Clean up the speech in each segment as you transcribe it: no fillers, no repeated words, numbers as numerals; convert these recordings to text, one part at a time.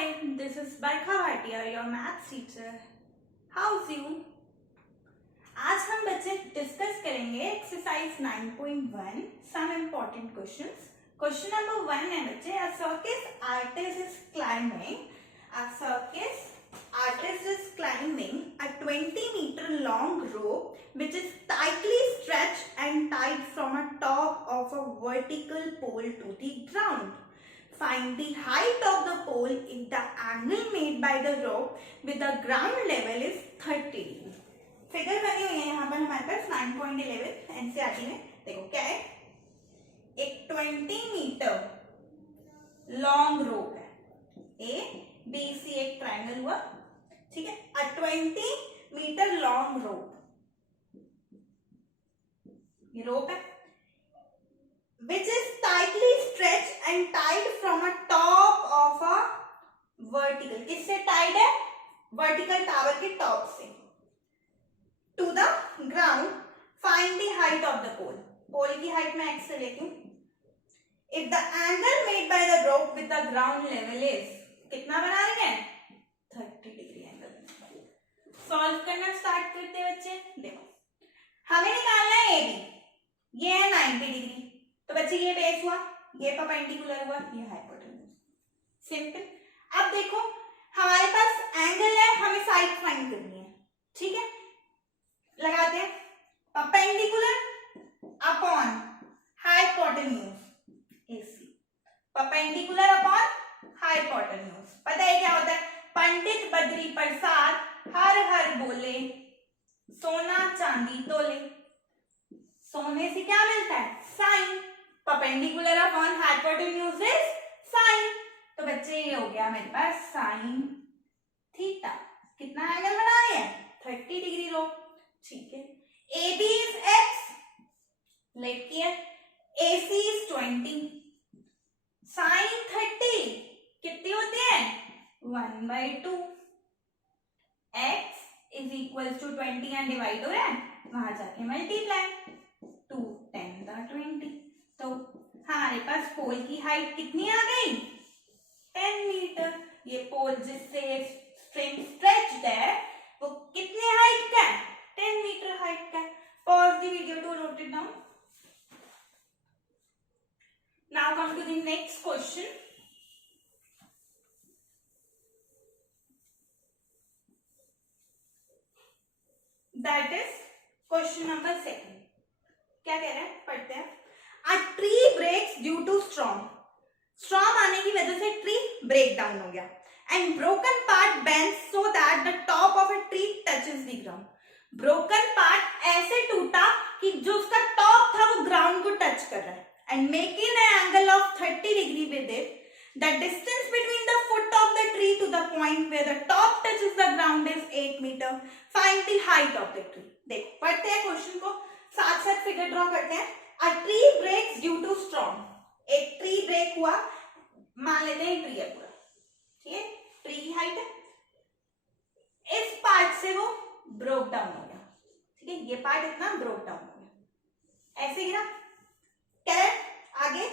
Hi, this is Barkha Bhatia, your maths teacher. How's you? आज हम बच्चे discuss करेंगे exercise 9.1 some important questions. Question number 1 है बच्चे, a circus artist is climbing a 20-meter long rope which is tightly stretched and tied from a top of a vertical pole to the ground. Find the height of the pole if the angle made by the rope with the ground level is 30 degree. Figure बनी हुई है यहाँ पर हमारे पास 9.11 NCERT में. देखो क्या है, एक 20 मीटर लॉन्ग रोप है, ए बी सी एक ट्रायंगल हुआ, ठीक है. अ 20 मीटर लॉन्ग रोप, ये रोप है, which is tightly stretched and tied from a top of a vertical. किससे tied है? vertical tower के top से to the ground. Find the height of the pole. pole की height मैं x से लेती हूँ. If the angle made by the rope with the ground level is, कितना बना रही है? 30 डिग्री एंगल. सॉल्व करना स्टार्ट करते हैं बच्चे. देखो हमें निकालना है ए बी, ये है 90 डिग्री, तो बच्चे ये बेस हुआ, ये परपेंडिकुलर हुआ, ये हाइपोटेन्यूज. सिंपल. अब देखो हमारे पास एंगल है, हमें साइड फाइंड करनी है, ठीक है. लगाते हैं perpendicular upon hypotenuse AC, perpendicular upon hypotenuse. पता है क्या होता है? पंडित बद्री प्रसाद हर हर बोले, सोना चांदी तोले. सोने से क्या मिलता है? Sine. Perpendicular upon hypotenuse is sine. तो बच्चे ये हो गया मेरे पास साइन थीटा. कितना एंगल बना रहे हैं? 30 डिग्री लो, ठीक है. A B is X, let किया. A C is 20. साइन 30 कितनी होती है? 1/2. X is equal to 20 and divide हो रहा है, वहां जाके मल्टीप्लाई, 2 10 20. तो हमारे पास पोल की हाइट कितनी आ गई? 10 मीटर. ये पोल जिससे स्ट्रिंग स्ट्रेच्ड है वो कितने हाइट का है? 10 मीटर हाइट का है. Pause the video to note it down. Now come to the next question. That is question number 2. क्या कह रहे हैं, पढ़ते हैं. A tree breaks due to storm. Storm आने की वजह से ट्री ब्रेक डाउन हो गया and broken part bends so that the top of a tree touches the ground. Broken part ऐसे टूटा कि जो उसका टॉप था वो ग्राउंड को टच कर रहा है and making an angle of 30 degree with it. The distance between the foot of the tree to the point where the top touches the ground is 8 meter. Find the height of the tree. देखो पढ़ते हैं question को, साथ साथ figure draw करते हैं. A tree breaks due to storm. एक tree break हुआ, मान लेते हैं ट्री है पूरा, ठीक है. ट्री की हाइट है, इस पार्ट से वो ब्रोक डाउन हो गया, ठीक है. ये पार्ट इतना ब्रोक डाउन हो गया, ऐसे गिरा. क्या है आगे?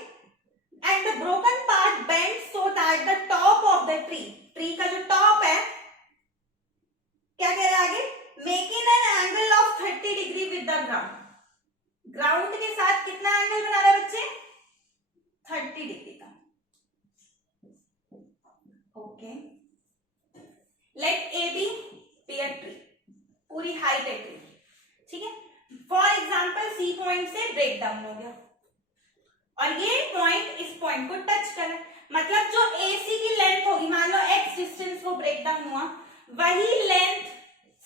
And the broken part bend so that the top of the tree, tree का जो टॉप है, क्या कह रहा है आगे? Making an angle of 30 degree with the ground. Ground के साथ कितना एंगल बना रहा है बच्चे? 30 डिग्री का. Okay. Let A B be a tree, पूरी हाइट है ट्री, ठीक है. फॉर एग्जांपल सी पॉइंट से ब्रेक डाउन हो गया और ये पॉइंट इस पॉइंट को टच कर रहा है. मतलब जो ए सी की लेंथ होगी, मान लो एक्स डिस्टेंस वो ब्रेक डाउन हुआ, वही लेंथ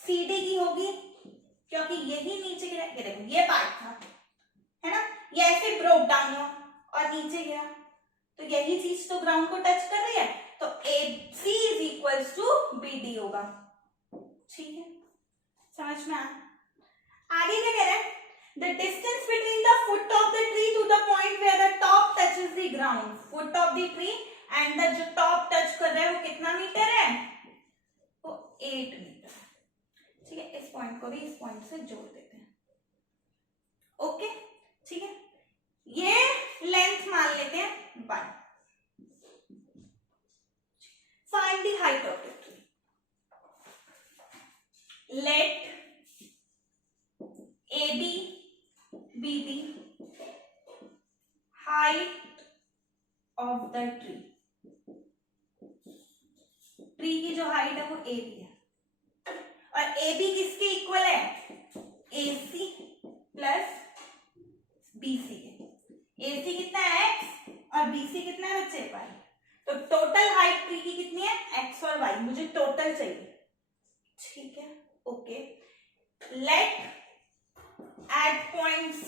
सी डी की होगी, क्योंकि यही नीचे गिरा. ये देखो ये पार्ट था, है ना, ये ऐसे ब्रोक डाउन हुआ और नीचे गया, तो यही चीज तो ग्राउंड को टच कर रही है, तो A C is equals to B D होगा, ठीक है. समझ में आया? आगे क्या कह रहा है? The distance between the foot of the tree to the point where the top touches the ground. Foot of the tree and the जो टॉप टच कर रहा है वो कितना मीटर है? वो 8 मीटर, ठीक है. इस पॉइंट को भी इस पॉइंट से जोड़ देते हैं. ओके, ठीक है. ये लेंथ मान लेते हैं 1. Find let AB be the height of the tree. Tree की जो हाइट है वो AB है और AB किसके इक्वल है? AC प्लस BC के। AC कितना है? X और BC कितना है बच्चे? Y। तो टोटल हाइट ट्री की कितनी है? X और Y। मुझे टोटल चाहिए, ठीक है, okay. Let at point C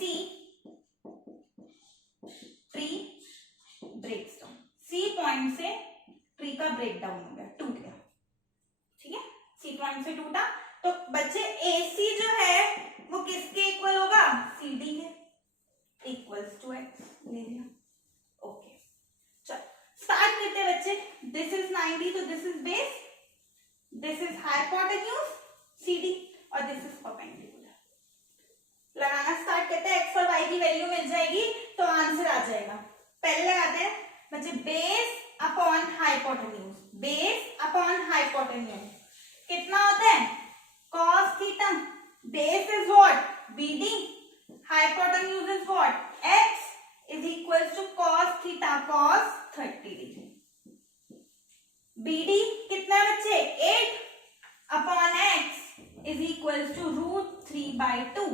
tree breaks down. C point से ट्री का ब्रेक डाउन हो गया, टूट गया, ठीक है, C पॉइंट से टूटा। तो बच्चे AC जो है वो किसके इक्वल होगा? CD के, इक्वल्स टू X ले लिया, ओके। चलो स्टार्ट करते हैं बच्चे। दिस इज 90, तो this is base, this is hypotenuse CD और दिस इज परपेंडिकुलर। लगाना स्टार्ट करते हैं। X और Y की वैल्यू मिल जाएगी तो आंसर आ जाएगा। पहले आते हैं बच्चे base upon hypotenuse. Base upon hypotenuse कितना होता है? cos theta. Base is what? BD। Hypotenuse is what? X is equals to cos theta, cos 30 degree. BD कितना है बच्चे? 8 upon X is equals to √3/2।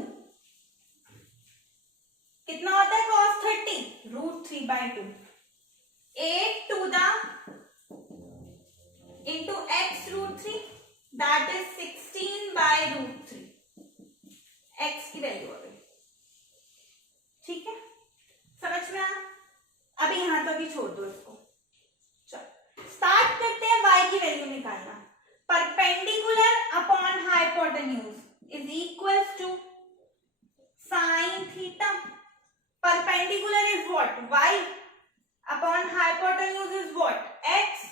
कितना होता है cos 30? √3/2। 8 to the into X √3, that is 16/√3। X की value आ गई, ठीक है, समझ में आया? अभी यहां तक ही छोड़ दो इसको। चलो स्टार्ट करते हैं Y की वैल्यू निकालना। Perpendicular upon hypotenuse is equals to sine theta. Perpendicular is what? Y upon hypotenuse is what? X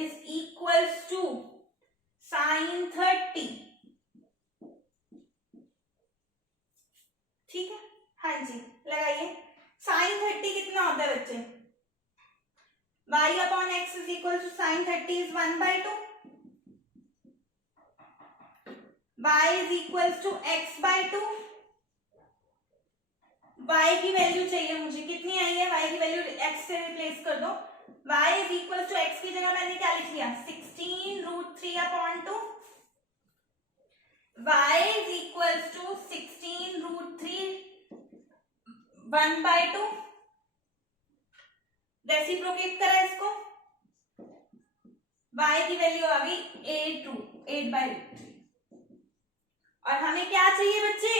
is equals to sin 30, ठीक है, हाँ जी लगाइए। sin 30 कितना होता है बच्चे? Y upon X is equals to sin 30 is 1/2। Y is equals to X/2। y की value चाहिए मुझे, कितनी आई है? y की वैल्यू x से रिप्लेस कर दो। y is equal to x की जगह मैंने क्या लिख लिया? 16√3/2। y is equal to 16√3 1/2। Reciprocate करा इसको, y की वैल्यू आ गई 8/√3। और हमें क्या चाहिए बच्चे?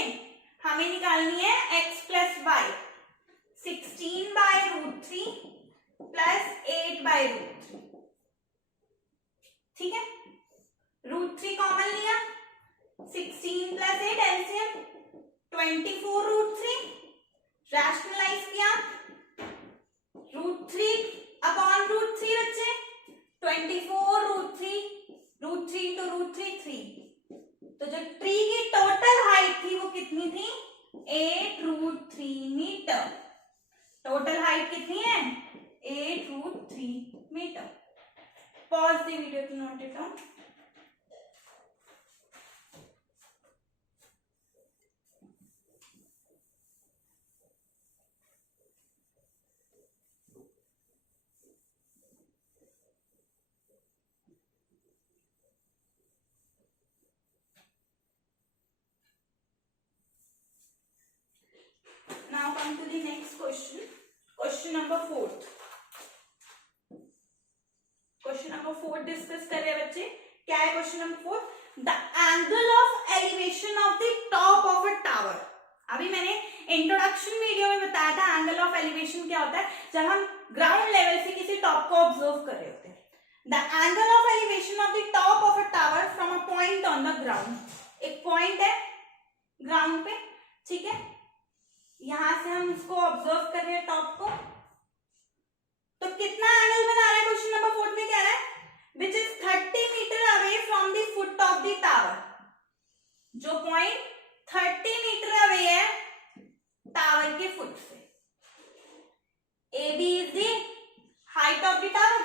हमें निकालनी है x प्लस y। 16/√3 प्लस 8/√3, ठीक है, √3 कॉमन लिया, 16 प्लस 8 एलसीएम 24√3, रैशनलाइज किया, √3 अपॉन √3 बच्चे 24√3, √3 into √3 3। तो जो ट्री की टोटल हाइट थी वो कितनी थी? 8√3 मीटर। टोटल हाइट कितनी है? 8√3 meter. Pause the video to note it down. Now come to the next question. Question number 4. Question number 4 discuss कर रहे हैं बच्चे। क्या है question number 4? The angle of elevation of the top of a tower. अभी मैंने introduction video में बताया था एंगल ऑफ एलिवेशन क्या होता है, जब हम ग्राउंड लेवल से किसी टॉप को ऑब्जर्व कर रहे होते हैं। The angle of elevation of the top of a tower from a point on the ground. एक पॉइंट है ग्राउंड पे, ठीक है, यहां से हम इसको ऑब्जर्व कर रहे हैं टॉप को, तो कितना एंगल बना रहा है? क्वेश्चन नंबर 4 में कह रहा है which is 30 meter away from the foot of the tower. जो पॉइंट 30 मीटर अवे है टावर के फुट से। AB is the height of the tower,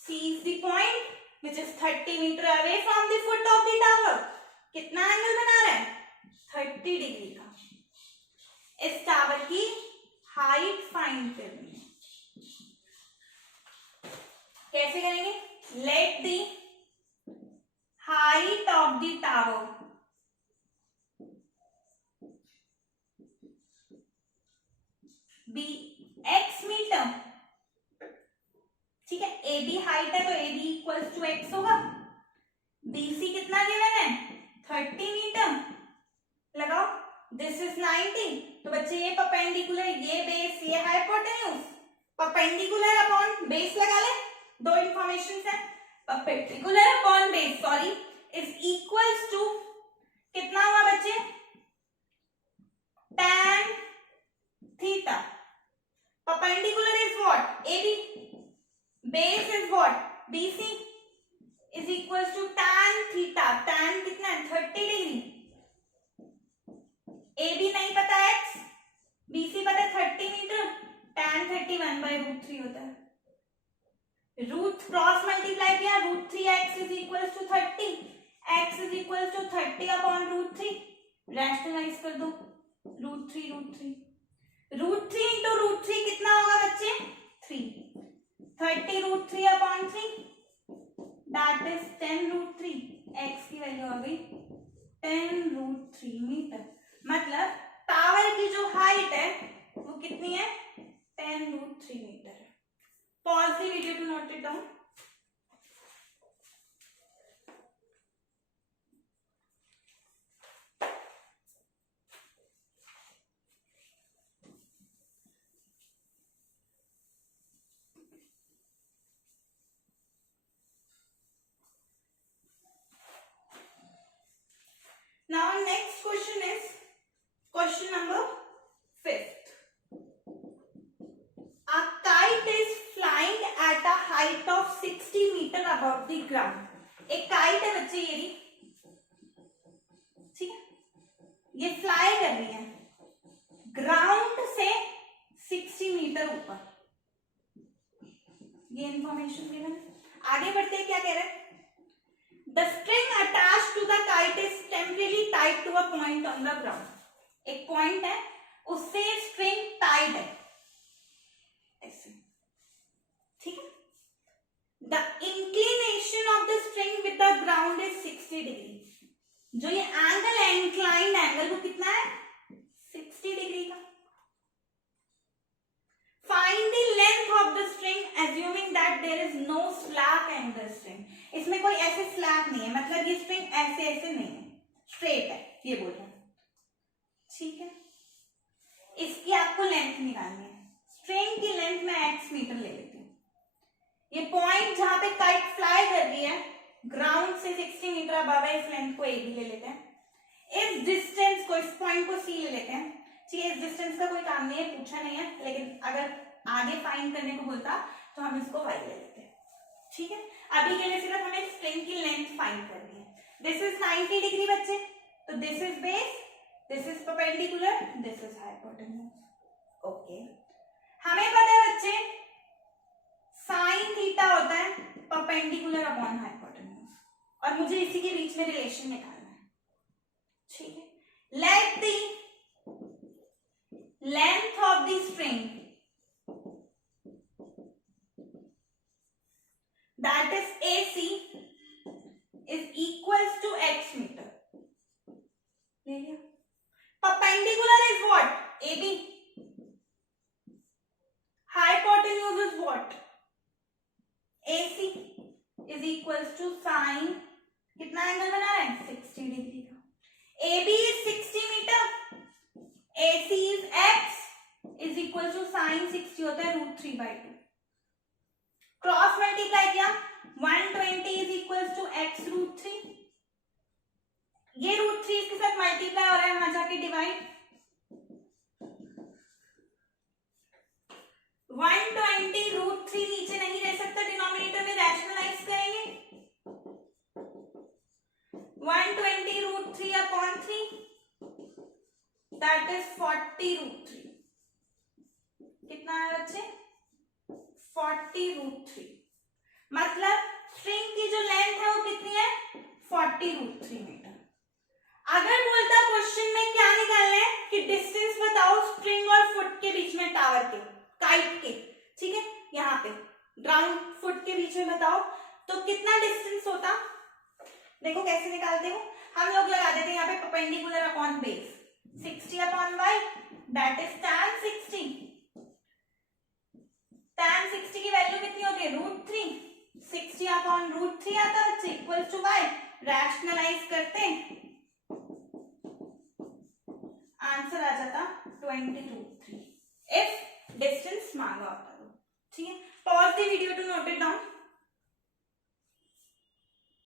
C is the point which is 30 meter away from the foot of the tower, कितना angle बना रहा है? 30 degree का। इस टावर की हाइट फाइंड करनी है। कैसे करेंगे? Let the height of the tower be x meter. ठीक है, ए बी हाइट है तो A B equals to X होगा। BC कितना गिवन है? 30 मीटर। लगाओ, दिस इज 90। तो बच्चे ये परपेंडिकुलर, ये बेस, ये हाइपोटेन्यूज। परपेंडिकुलर अपॉन बेस लगा ले, दो इंफॉर्मेशन है। Perpendicular upon base sorry is equals to कितना हुआ बच्चे? tan theta. Perpendicular is what? AB। Base is what? BC is equals to tan theta. tan कितना है? 30 डिग्री। AB नहीं पता x, BC पता है 30 मीटर। tan 30 1/√3 होता है। रूट क्रॉस मल्टीप्लाई किया, √3x is equals to 30। x is equals to 30 upon √3। Rationalize कर दो, √3 इंटू √3 कितना होगा बच्चे? 3। 30 √3 अपॉन 3 दैट इज 10√3। x की वैल्यू आ गई 10√3 मीटर। मतलब टावर की जो हाइट है वो कितनी है? 10√3 मीटर है। Pause the video to note it down. Now next question is question number 5th. A kite is flying at a height of 60 meter above the ground. एक काइट है बच्चे, ये भी ठीक है, ये फ्लाई कर रही है ग्राउंड से 60 मीटर ऊपर। ये इंफॉर्मेशन गिवन है। आगे बढ़ते हैं, क्या कह रहे हैं? The string attached to the kite is temporarily tied to a point on the ground. एक पॉइंट है, उससे स्ट्रिंग टाइड है ऐसे, ठीक है। The inclination of the string with the ground is 60 degree. जो ये एंगल है, इंक्लाइंड एंगल, वो कितना है? 60 डिग्री का। Find the length of the string assuming that there is no slack in the string. इसमें कोई ऐसे स्लैक नहीं है, मतलब ये स्ट्रिंग ऐसे ऐसे नहीं है, स्ट्रेट है, ये बोल रहे हैं, ठीक है। इसकी आपको लेंथ निकालनी है। स्ट्रिंग की लेंथ में x मीटर ले लेती हूँ। ये पॉइंट जहां पे काइट फ्लाई कर रही है ग्राउंड से 60 मीटर अबव है, इस लेंथ को a भी ले लेते हैं। इस डिस्टेंस को, इस पॉइंट को c ले लेते हैं, ठीक है। इस डिस्टेंस का कोई काम नहीं है, पूछा नहीं है, लेकिन अगर आगे फाइंड करने को बोलता तो हम इसको y ले लेते हैं, ठीक है। अभी के लिए सिर्फ हमें स्ट्रिंग की लेंथ फाइंड करनी है। दिस इज 90 डिग्री बच्चे, तो this is base, this is perpendicular, this is hypotenuse. Okay, हमें पता है बच्चे साइन थीटा होता है परपेंडिकुलर अपॉन हाइपोटेन्यूज, और मुझे इसी के बीच में रिलेशन निकालना है, ठीक है। Let the length of the string that is AC is equals to x meter. ले लिया। Perpendicular is what? AB. Hypotenuse is what? AC is equals to sin, कितना एंगल बना रहा है? 60 डिग्री का। AB is 60 meter, AC is x is equals to sin 60 होता है √3/2। Cross multiply किया, 120 इज इक्वल्स टू x √3। ये √3 इसके साथ मल्टीप्लाई हो रहा है, वहां जाके डिवाइड। 120 √3 नीचे नहीं रह सकता, डिनोमिनेटर में रैशनलाइज करेंगे। 120 √3 अपॉन 3 दैट इज 40 √3। कितना है बच्चे? 40 √3। मतलब स्ट्रिंग की जो लेंथ है वो कितनी है? 40 √3 मीटर। ग्राउंड फुट के बीच में बताओ तो कितना डिस्टेंस होता? देखो कैसे निकालते हो, हम लोग लगा देते हैं यहाँ पे perpendicular upon base, 60 upon y that is tan 60। tan 60 की वैल्यू कितनी होती है? √3, 60 अपॉन √3 आता है बच्चे इक्वल टू y। रैशनलाइज करते आंसर आ जाता 20√3 इफ डिस्टेंस मांगा होता तो। ठीक है, pause the video to note it down.